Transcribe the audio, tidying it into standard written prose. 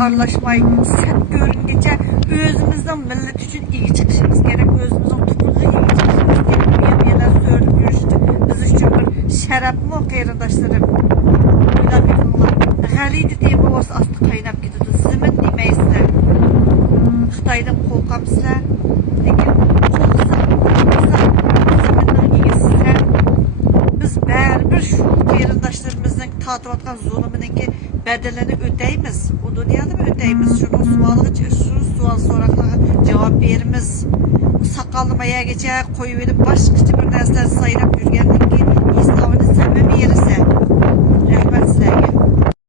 aralashmay, sen görüngeçe özümüzden millet için iyi çıkışımız gerek, özümüzden tutuğu iyi çıkışımız gerek. Bir yerler söylüp yürüyüştü. Biz için bir şeref mi kıyırdaşlarım? Oylap yapınlar. Gəliydi deyim, o astı qaynap gidiyordu. Zimin demeysizler. Xitaydan korkamsizler. Lekin korksa ziminden iyisizler. Biz bərber şu kıyırdaşlarımızın tatıvatkan zulümününki bedelini ödeyimiz. O dünyada mı ödeyimiz? Şunu sual soraklarına cevap verimiz. Sakalımaya geçe koyuverip başqaça bir nəslər sayırap yürgenden